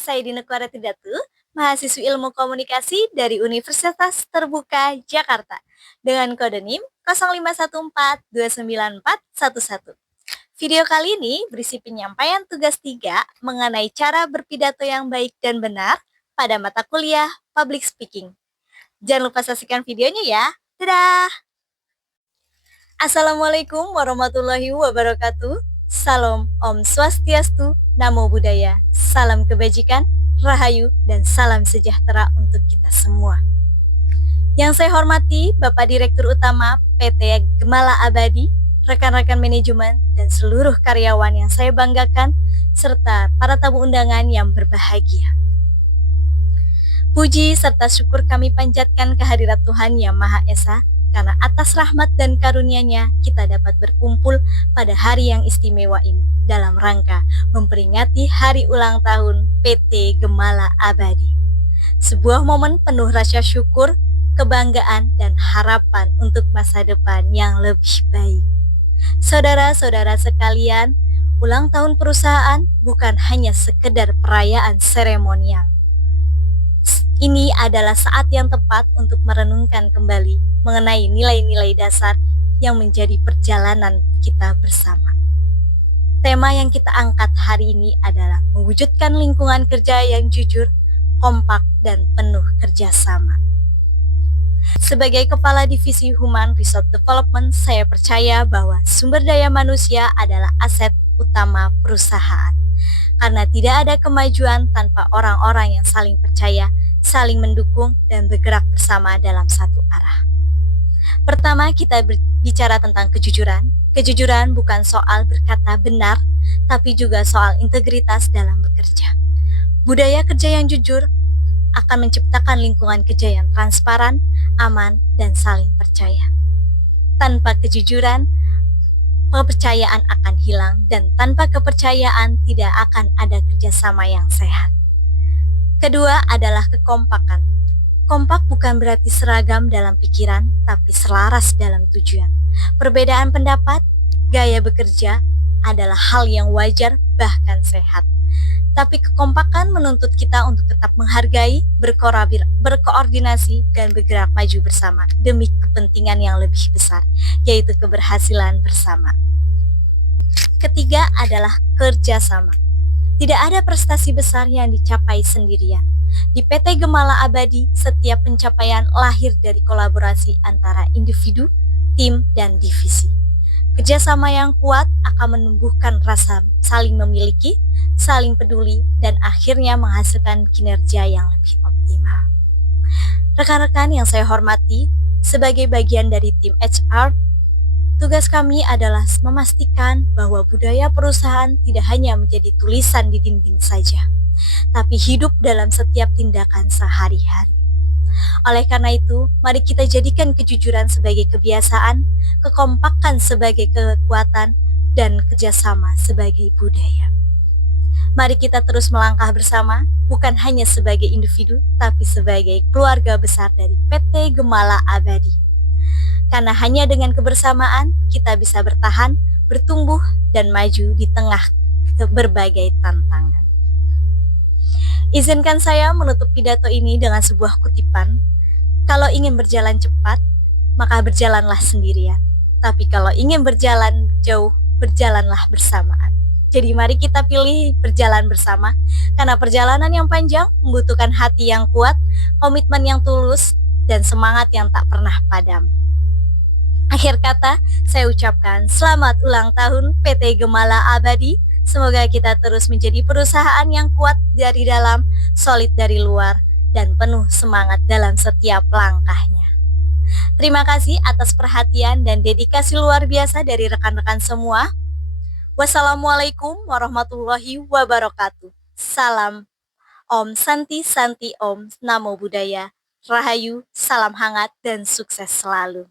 saya Dina Kwaratidatu, mahasiswi Ilmu Komunikasi dari Universitas Terbuka Jakarta dengan kode NIM 0514294111. Video kali ini berisi penyampaian tugas 3 mengenai cara berpidato yang baik dan benar pada mata kuliah Public Speaking. Jangan lupa saksikan videonya ya. Dadah! Assalamualaikum warahmatullahi wabarakatuh. Salam Om Swastiastu, Namo Buddhaya, salam kebajikan, rahayu, dan salam sejahtera untuk kita semua. Yang saya hormati Bapak Direktur Utama PT Gemala Abadi, rekan-rekan manajemen, dan seluruh karyawan yang saya banggakan, serta para tamu undangan yang berbahagia. Puji serta syukur kami panjatkan kehadirat Tuhan Yang Maha Esa, karena atas rahmat dan karunia-Nya kita dapat berkumpul pada hari yang istimewa ini dalam rangka memperingati hari ulang tahun PT Gemala Abadi. Sebuah momen penuh rasa syukur, kebanggaan, dan harapan untuk masa depan yang lebih baik. Saudara-saudara sekalian, ulang tahun perusahaan bukan hanya sekedar perayaan seremonial. Ini adalah saat yang tepat untuk merenungkan kembali mengenai nilai-nilai dasar yang menjadi perjalanan kita bersama. Tema yang kita angkat hari ini adalah mewujudkan lingkungan kerja yang jujur, kompak, dan penuh kerjasama. Sebagai Kepala Divisi Human Resource Development, saya percaya bahwa sumber daya manusia adalah aset utama perusahaan. Karena tidak ada kemajuan tanpa orang-orang yang saling percaya, saling mendukung, dan bergerak bersama dalam satu arah. Pertama, kita berbicara tentang kejujuran. Kejujuran bukan soal berkata benar, tapi juga soal integritas dalam bekerja. Budaya kerja yang jujur akan menciptakan lingkungan kerja yang transparan, aman, dan saling percaya. Tanpa kejujuran, kepercayaan akan hilang, dan tanpa kepercayaan tidak akan ada kerjasama yang sehat. Kedua adalah kekompakan. Kompak bukan berarti seragam dalam pikiran, tapi selaras dalam tujuan. Perbedaan pendapat, gaya bekerja adalah hal yang wajar bahkan sehat. Tapi kekompakan menuntut kita untuk tetap menghargai, berkoordinasi, dan bergerak maju bersama demi kepentingan yang lebih besar, yaitu keberhasilan bersama. Ketiga adalah kerjasama. Tidak ada prestasi besar yang dicapai sendirian. Di PT Gemala Abadi, setiap pencapaian lahir dari kolaborasi antara individu, tim, dan divisi. Kerjasama yang kuat akan menumbuhkan rasa saling memiliki, saling peduli, dan akhirnya menghasilkan kinerja yang lebih optimal. Rekan-rekan yang saya hormati, sebagai bagian dari tim HR, tugas kami adalah memastikan bahwa budaya perusahaan tidak hanya menjadi tulisan di dinding saja, tapi hidup dalam setiap tindakan sehari-hari. Oleh karena itu, mari kita jadikan kejujuran sebagai kebiasaan, kekompakan sebagai kekuatan, dan kerjasama sebagai budaya. Mari kita terus melangkah bersama, bukan hanya sebagai individu, tapi sebagai keluarga besar dari PT Gemala Abadi. Karena hanya dengan kebersamaan, kita bisa bertahan, bertumbuh, dan maju di tengah berbagai tantangan. Izinkan saya menutup pidato ini dengan sebuah kutipan. Kalau ingin berjalan cepat, maka berjalanlah sendirian. Tapi kalau ingin berjalan jauh, berjalanlah bersamaan. Jadi mari kita pilih berjalan bersama, karena perjalanan yang panjang membutuhkan hati yang kuat, komitmen yang tulus, dan semangat yang tak pernah padam. Akhir kata, saya ucapkan selamat ulang tahun PT Gemala Abadi. Semoga kita terus menjadi perusahaan yang kuat dari dalam, solid dari luar, dan penuh semangat dalam setiap langkahnya. Terima kasih atas perhatian dan dedikasi luar biasa dari rekan-rekan semua. Wassalamualaikum warahmatullahi wabarakatuh. Salam Om Santi Santi Om, Namo Buddhaya, Rahayu, salam hangat, dan sukses selalu.